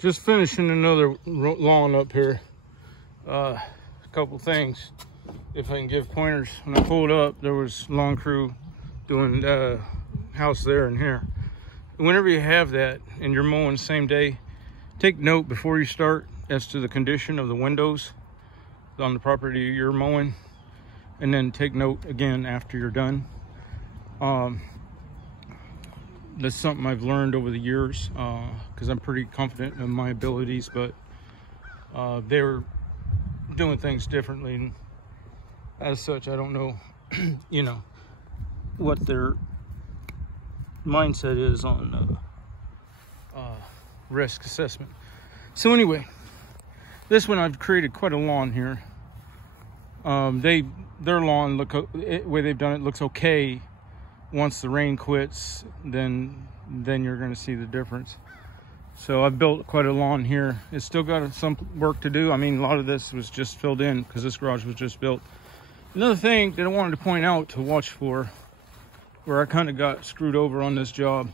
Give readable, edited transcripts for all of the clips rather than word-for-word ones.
Just finishing another lawn up here. A couple things, if I can give pointers. When I pulled up, there was lawn crew doing house there and here. Whenever you have that and you're mowing the same day, take note before you start as to the condition of the windows on the property you're mowing, and then take note again after you're done. That's something I've learned over the years, because I'm pretty confident in my abilities, but they're doing things differently, and as such, I don't know, you know, what their mindset is on risk assessment. So anyway, this one I've created quite a lawn here. Their lawn the way they've done it looks okay. Once the rain quits, then you're going to see the difference. So I've built quite a lawn here. It's still got some work to do. I mean, a lot of this was just filled in because this garage was just built. Another thing that I wanted to point out to watch for, where I kind of got screwed over on this job,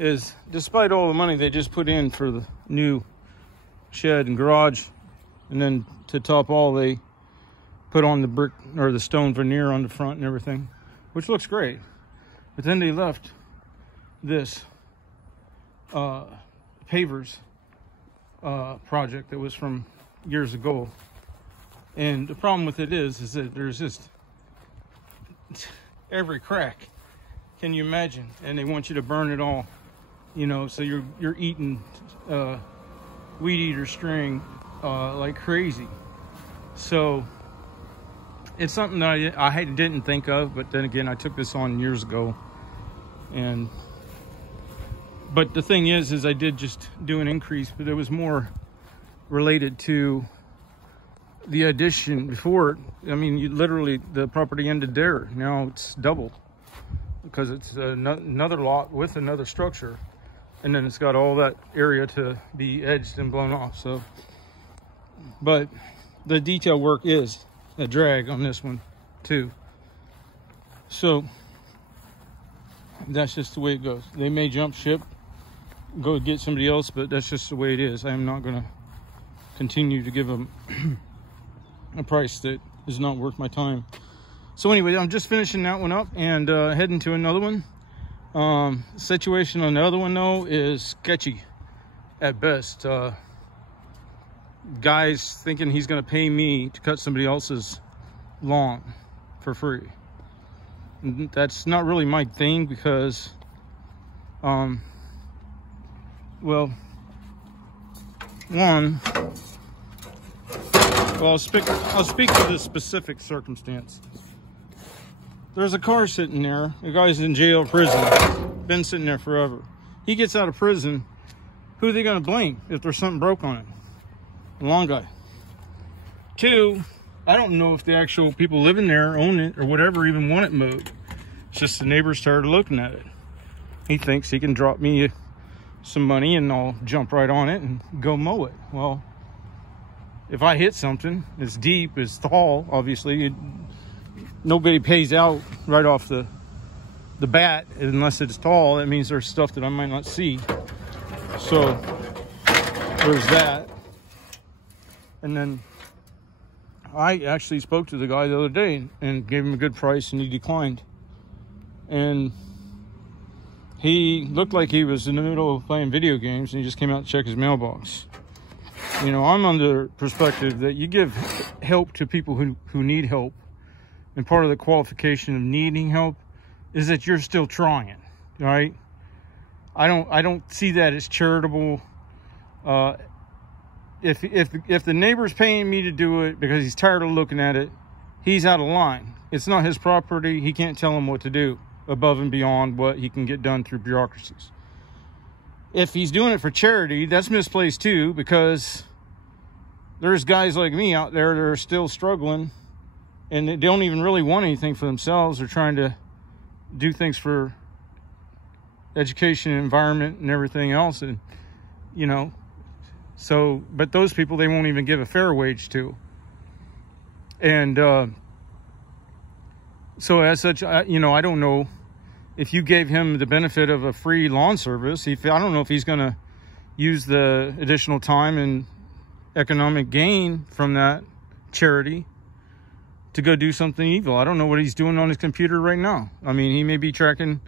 is despite all the money they just put in for the new shed and garage, and then to top all, they put on the brick or the stone veneer on the front and everything, which looks great. But then they left this pavers project that was from years ago. And the problem with it is that there's just every crack. Can you imagine? And they want you to burn it all, you know, so you're eating weed eater string like crazy. So it's something that I didn't think of, but then again, I took this on years ago. But the thing is I did just do an increase, but it was more related to the addition before. I mean, you literally, the property ended there. Now it's double because it's another lot with another structure. And then it's got all that area to be edged and blown off. So, but the detail work is a drag on this one too. So that's just the way it goes. They may jump ship, go get somebody else, but that's just the way it is. I am not going to continue to give them a price that is not worth my time. So anyway, I'm just finishing that one up and heading to another one. Situation on the other one though is sketchy at best. Guy's thinking he's going to pay me to cut somebody else's lawn for free. And that's not really my thing because well, I'll speak to this specific circumstance. There's a car sitting there. The guy's in jail or prison. Been sitting there forever. He gets out of prison. Who are they going to blame if there's something broke on it? The lawn guy. Two, I don't know if the actual people living there own it or whatever even want it mowed. It's just the neighbors tired of looking at it. He thinks he can drop me some money and I'll jump right on it and go mow it. Well, if I hit something, it's deep, it's tall, obviously, nobody pays out right off the bat unless it's tall. That means there's stuff that I might not see. So there's that. And then I actually spoke to the guy the other day and gave him a good price and he declined. And he looked like he was in the middle of playing video games and he just came out to check his mailbox. You know, I'm under perspective that you give help to people who need help. And part of the qualification of needing help is that you're still trying, right? I don't see that as charitable. If the neighbor's paying me to do it because he's tired of looking at it, he's out of line. It's not his property. He can't tell him what to do above and beyond what he can get done through bureaucracies. If he's doing it for charity, that's misplaced too, because there's guys like me out there that are still struggling and they don't even really want anything for themselves. They're trying to do things for education and environment and everything else. And, you know, so, but those people, they won't even give a fair wage to. And so as such, you know, I don't know if you gave him the benefit of a free lawn service. I don't know if he's going to use the additional time and economic gain from that charity to go do something evil. I don't know what he's doing on his computer right now. I mean, he may be tracking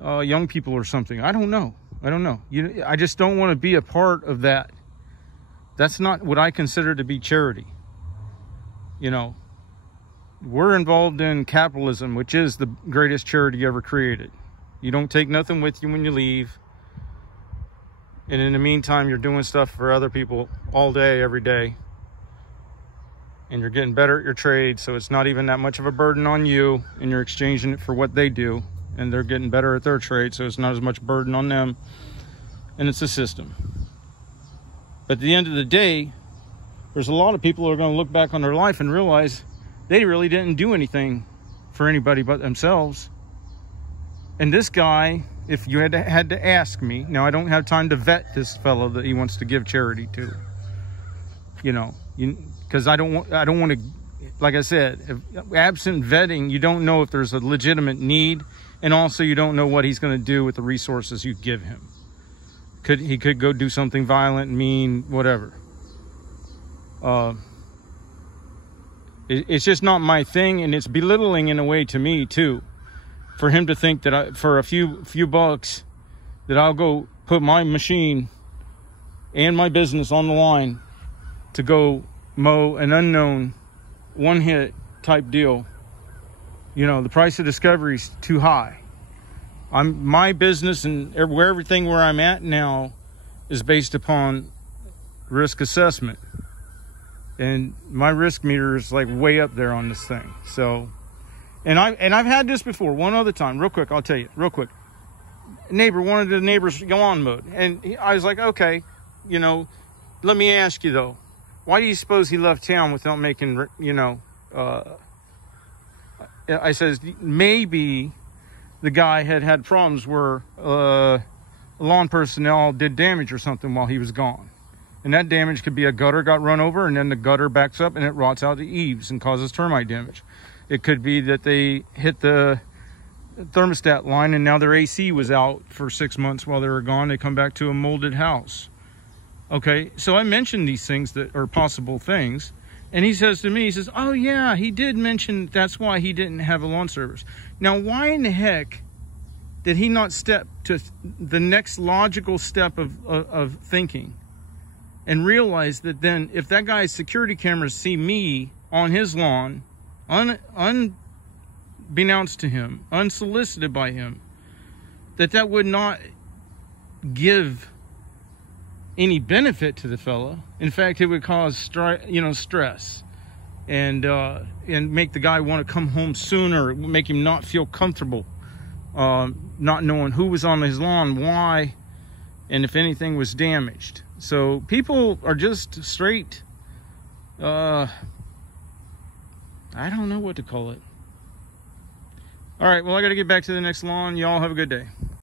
young people or something. I don't know. I just don't want to be a part of that. That's not what I consider to be charity. You know, we're involved in capitalism, which is the greatest charity ever created. You don't take nothing with you when you leave. And in the meantime, you're doing stuff for other people all day, every day. And you're getting better at your trade, so it's not even that much of a burden on you, and you're exchanging it for what they do, and they're getting better at their trade, so it's not as much burden on them, and it's a system. But at the end of the day, there's a lot of people who are going to look back on their life and realize they really didn't do anything for anybody but themselves. And this guy, if you had to ask me, now I don't have time to vet this fellow that he wants to give charity to, you know, because I don't want to, like I said, if, absent vetting, you don't know if there's a legitimate need, and also you don't know what he's going to do with the resources you give him. He could go do something violent, mean, whatever. It's just not my thing, and it's belittling in a way to me too, for him to think that for a few bucks that I'll go put my machine and my business on the line to go mow an unknown one-hit type deal. You know, the price of discovery is too high. My business and everything where I'm at now is based upon risk assessment, and my risk meter is like way up there on this thing. So, and I've had this before. One other time, real quick, I'll tell you real quick. One of the neighbors go on mode, and I was like, okay, you know, let me ask you though, why do you suppose he left town without making, you know, I says maybe the guy had problems where lawn personnel did damage or something while he was gone. And that damage could be a gutter got run over, and then the gutter backs up and it rots out the eaves and causes termite damage. It could be that they hit the thermostat line and now their AC was out for 6 months while they were gone. They come back to a molded house. Okay, so I mentioned these things that are possible things. And he says to me, he says, oh yeah, he did mention that's why he didn't have a lawn service. Now, why in the heck did he not step to the next logical step of thinking and realize that then if that guy's security cameras see me on his lawn, unbeknownst to him, unsolicited by him, that would not give any benefit to the fella. In fact, it would cause stress and make the guy want to come home sooner, make him not feel comfortable, not knowing who was on his lawn, why, and if anything was damaged. So people are just straight, I don't know what to call it. All right, well, I got to get back to the next lawn. Y'all have a good day.